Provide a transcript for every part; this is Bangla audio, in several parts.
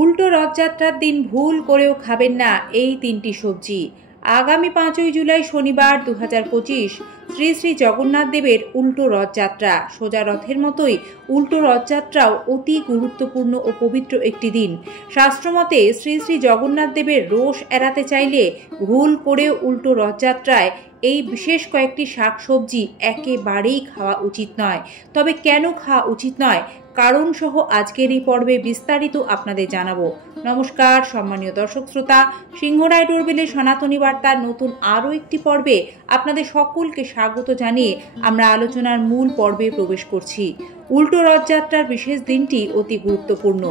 উল্টো রথযাত্রার দিন ভুল করেও খাবেন না এই তিনটি সবজি। আগামী 5ই জুলাই শনিবার 2025 শ্রী শ্রী জগন্নাথ দেবের উল্টো রথযাত্রা। সোজা রথের মতোই উল্টো রথযাত্রাও অতি গুরুত্বপূর্ণ ও পবিত্র একটি দিন। শাস্ত্রমতে শ্রী শ্রী জগন্নাথ দেবের রোষ এড়াতে চাইলে ভুল করেও উল্টো রথযাত্রায় এই বিশেষ কয়েকটি শাকসবজি একেবারেই খাওয়া উচিত নয়। তবে কেন খাওয়া উচিত নয় কারণ সহ আজকের এই পর্বে বিস্তারিত আপনাদের জানাবো। নমস্কার সম্মানীয় দর্শক শ্রোতা, সিংহরায় ডোরবেলের সনাতনী বার্তার নতুন আরও একটি পর্বে আপনাদের সকলকে স্বাগত জানিয়ে আমরা আলোচনার মূল পর্বে প্রবেশ করছি। উল্টো রথযাত্রার বিশেষ দিনটি অতি গুরুত্বপূর্ণ।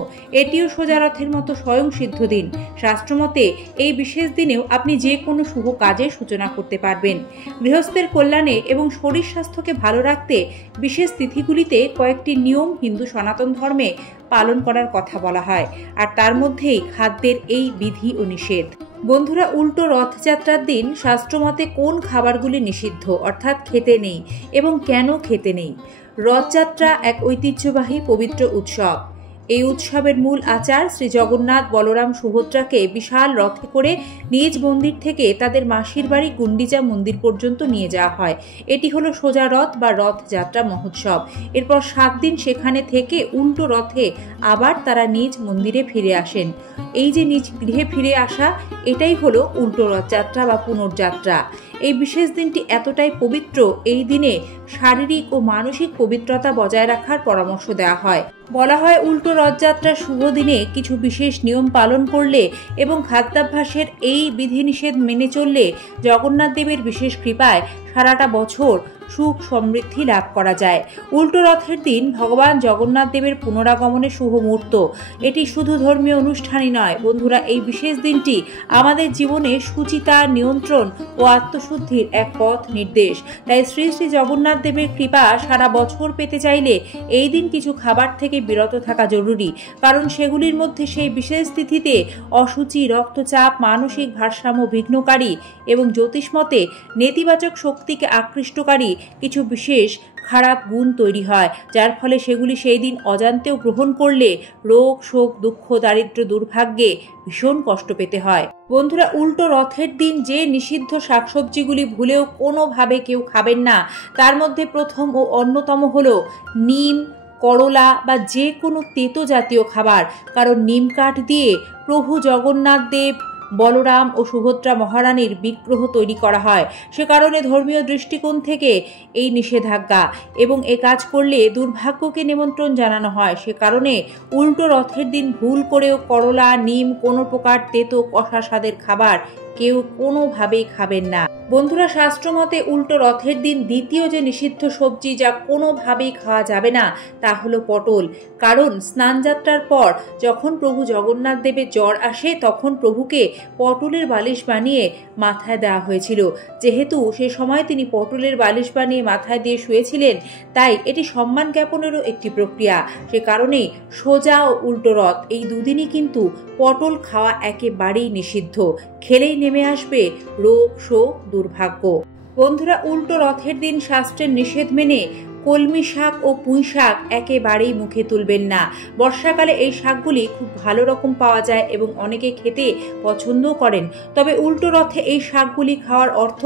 এটিও সোজা রথের মতো স্বয়ংসিদ্ধ দিন। শাস্ত্রমতে এই বিশেষ দিনেও আপনি যে কোনো শুভ কাজের সূচনা করতে পারবেন। গৃহস্থের কল্যাণে এবং শরীর স্বাস্থ্যকে ভালো রাখতে বিশেষ তিথিগুলিতে কয়েকটি নিয়ম হিন্দু সনাতন ধর্মে পালন করার কথা বলা হয়, আর তার মধ্যেই খাদ্যের এই বিধি ও নিষেধ। বন্ধুরা, উল্টো রথযাত্রার দিন শাস্ত্রমতে কোন খাবারগুলি নিষিদ্ধ অর্থাৎ খেতে নেই এবং কেন খেতে নেই। রথযাত্রা এক ঐতিহ্যবাহী পবিত্র উৎসব। এই উৎসবের মূল আচার শ্রী জগন্নাথ বলরাম সুভদ্রাকে বিশাল রথে করে নিজ মন্দির থেকে তাদের মাসির বাড়ি গুন্ডিচা মন্দির পর্যন্ত নিয়ে যাওয়া হয়। এটি হলো সোজা রথ বা রথযাত্রা মহোৎসব। এরপর 7 দিন সেখানে থেকে উল্টো রথে আবার তারা নিজ মন্দিরে ফিরে আসেন। এই যে নিজ গৃহে ফিরে আসা, এটাই হলো উল্টো রথযাত্রা বা পুনর্যাত্রা। এই বিশেষ দিনটি এতটাই পবিত্র, এই দিনে শারীরিক ও মানসিক পবিত্রতা বজায় রাখার পরামর্শ দেওয়া হয়। বলা হয় উল্টো রথযাত্রার শুভ দিনে কিছু বিশেষ নিয়ম পালন করলে এবং খাদ্যাভ্যাসের এই বিধিনিষেধ মেনে চললে জগন্নাথ দেবের বিশেষ কৃপায় সারাটা বছর সুখ সমৃদ্ধি লাভ করা যায়। উল্টো রথের দিন ভগবান জগন্নাথ দেবের পুনরাগমনের শুভ মুহূর্ত। এটি শুধু ধর্মীয় অনুষ্ঠানই নয় বন্ধুরা, এই বিশেষ দিনটি আমাদের জীবনে সুচিতা, নিয়ন্ত্রণ ও আত্মশুদ্ধির এক পথ নির্দেশ। তাই শ্রী শ্রী জগন্নাথ দেবের কৃপা সারা বছর পেতে চাইলে এই দিন কিছু খাবার থেকে বিরত থাকা জরুরি, কারণ সেগুলির মধ্যে সেই বিশেষ তিথিতে অসুচি, রক্তচাপ, মানসিক ভারসাম্য বিঘ্নকারী এবং জ্যোতিষমতে নেতিবাচক শক্তিকে আকৃষ্টকারী কিছু বিশেষ খারাপ গুণ তৈরি হয়, যার ফলে সেগুলি সেই দিন অজান্তেও গ্রহণ করলে রোগ, শোক, দুঃখ, দারিদ্র্য, দুর্ভাগ্যে ভীষণ কষ্ট পেতে হয়। বন্ধুরা, উল্টো রথের দিন যে নিষিদ্ধ শাকসবজিগুলি ভুলেও কোনোভাবে কেউ খাবেন না, তার মধ্যে প্রথম ও অন্যতম হলো নিম, করলা বা যে কোনো তেতো জাতীয় খাবার। কারণ নিম কাঠ দিয়ে প্রভু জগন্নাথ দেব, বলরাম ও সুভদ্রা মহারানীর বিগ্রহ তৈরি করা হয়। সে কারণে ধর্মীয় দৃষ্টিকোণ থেকে এই নিষেধাজ্ঞা, এবং এ কাজ করলে দুর্ভাগ্যকে নিমন্ত্রণ জানানো হয়। সে কারণে উল্টো রথের দিন ভুল করেও করলা, নিম, কোনো প্রকার তেতো কষা স্বাদের খাবার কেউ কোনোভাবেই খাবেন না। বন্ধুরা, শাস্ত্রমতে উল্টো রথের দিন দ্বিতীয় যে নিষিদ্ধ সবজি যা কোনোভাবেই খাওয়া যাবে না তা হলো পটল। কারণ স্নানযাত্রার পর যখন প্রভু জগন্নাথ দেবের জ্বর আসে তখন প্রভুকে পটলের বালিশ বানিয়ে মাথায় দেওয়া হয়েছিল। যেহেতু সে সময় তিনি পটলের বালিশ বানিয়ে মাথায় দিয়ে শুয়েছিলেন, তাই এটি সম্মান জ্ঞাপনেরও একটি প্রক্রিয়া। সে কারণেই সোজা ও উল্টো রথ এই দুদিনই কিন্তু পটল খাওয়া একেবারেই নিষিদ্ধ। খেলেই নেমে আসবে রোগ, শোক, দুর্ভাগ্য। বন্ধুরা, উল্টো রথের দিন শাস্ত্রের নিষেধ মেনে কলমি শাক ও পুঁই শাক একেবারেই মুখে তুলবেন না। বর্ষাকালে এই শাকগুলি খুব ভালো রকম পাওয়া যায় এবং অনেকে খেতে পছন্দও করেন। তবে উল্টো রথে এই শাকগুলি খাওয়ার অর্থ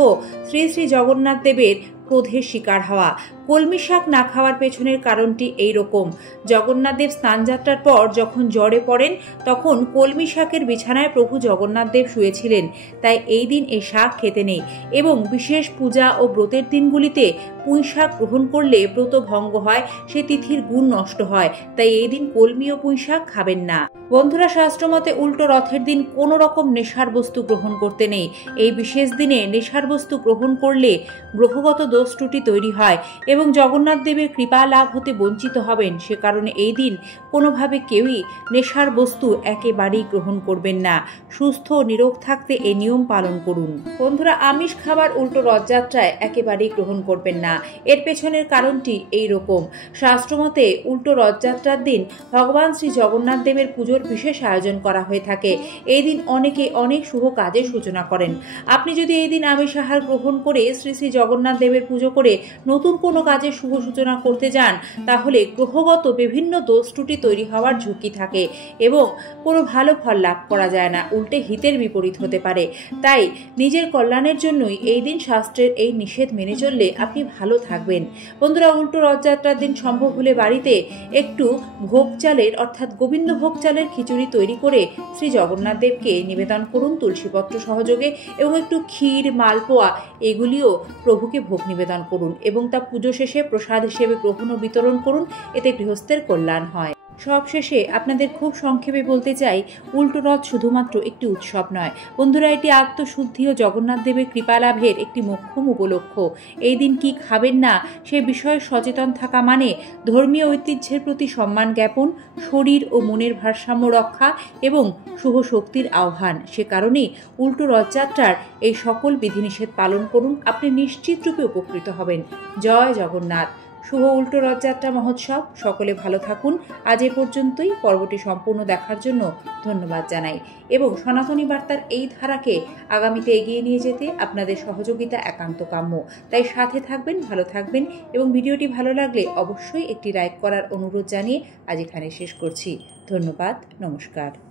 শ্রী শ্রী জগন্নাথ দেবের ক্রোধের শিকার হওয়া। কলমি শাক না খাওয়ার পেছনের কারণটি এই রকম। জগন্নাথদেব স্নানযাত্রার পর যখন জ্বরে পড়েন তখন কলমি শাকের বিছানায় প্রভু জগন্নাথদেব শুয়েছিলেন, তাই এই দিন এই শাক খেতে নেই। এবং বিশেষ পূজা ও ব্রতের দিনগুলিতে পুঁই শাক গ্রহণ করলে ব্রত ভঙ্গ হয়, সে তিথির গুণ নষ্ট হয়। তাই এই দিন কলমি ও পুঁই শাক খাবেন না। বন্ধুরা, শাস্ত্রমতে উল্টো রথের দিন কোনো রকম নেশার বস্তু গ্রহণ করতে নেই। এই বিশেষ দিনে নেশার বস্তু গ্রহণ করলে গ্রহগত দোষ ত্রুটি তৈরি হয় এবং জগন্নাথ দেবের কৃপা লাভ হতে বঞ্চিত হবেন। সে কারণে এই দিন কোনোভাবে কেউই নেশার বস্তু একেবারেই গ্রহণ করবেন না। সুস্থ ও নিরোগ থাকতে এই নিয়ম পালন করুন। বন্ধুরা, আমিষ খাবার উল্টো রথযাত্রায় একেবারেই গ্রহণ করবেন না। এর পেছনের কারণটি এই রকম। শাস্ত্রমতে উল্টো রথযাত্রার দিন ভগবান শ্রী জগন্নাথ দেবের পুজোর বিশেষ আয়োজন করা হয়ে থাকে। এই দিন অনেকে অনেক শুভ কাজের সূচনা করেন। আপনি যদি এই দিন আমিষ আহার গ্রহণ করে শ্রী শ্রী জগন্নাথ দেবের পুজো করে নতুন কোনো কাজের শুভ সূচনা করতে যান তাহলে গ্রহগত বিভিন্ন দোষ ত্রুটি তৈরি হওয়ার ঝুঁকি থাকে এবং কোনো ভালো ফল লাভ করা যায় না, উল্টে হিতের বিপরীত হতে পারে। তাই নিজের কল্যাণের জন্যই এই দিন শাস্ত্রের এই নিষেধ মেনে চললে আপনি ভালো থাকবেন। বন্ধুরা, উল্টো রথযাত্রার দিন সম্ভব হলে বাড়িতে একটু ভোগ চালের অর্থাৎ গোবিন্দ ভোগ চালের খিচুড়ি তৈরি করে শ্রী জগন্নাথ দেবকে নিবেদন করুন তুলসীপত্র সহযোগে, এবং একটু ক্ষীর, মালপোয়া এগুলিও প্রভুকে ভোগ নিবেদন করুন এবং তা পুজো শেষে প্রসাদ হিসেবে গ্রহণ ও বিতরণ করুন। এতে গৃহস্থের কল্যাণ হয়। সবশেষে আপনাদের খুব সংক্ষেপে বলতে চাই, উল্টো রথ শুধুমাত্র একটি উৎসব নয় বন্ধুরা, এটি আত্মশুদ্ধি ও জগন্নাথ দেবের কৃপা লাভের একটি মোক্ষম উপলক্ষ। এই দিন কি খাবেন না সে বিষয়ে সচেতন থাকা মানে ধর্মীয় ঐতিহ্যের প্রতি সম্মান জ্ঞাপন, শরীর ও মনের ভারসাম্য রক্ষা এবং শুভ শক্তির আহ্বান। সে কারণেই উল্টো রথযাত্রার এই সকল বিধিনিষেধ পালন করুন, আপনি নিশ্চিত রূপে উপকৃত হবেন। জয় জগন্নাথ। শুভ উল্টো রথযাত্রা মহোৎসব। সকলে ভালো থাকুন। আজ এ পর্যন্তই। পর্বটি সম্পূর্ণ দেখার জন্য ধন্যবাদ জানাই এবং সনাতনী বার্তার এই ধারাকে আগামীতে এগিয়ে নিয়ে যেতে আপনাদের সহযোগিতা একান্ত কাম্য। তাই সাথে থাকবেন, ভালো থাকবেন এবং ভিডিওটি ভালো লাগলে অবশ্যই একটি লাইক করার অনুরোধ জানিয়ে আজ এখানে শেষ করছি। ধন্যবাদ। নমস্কার।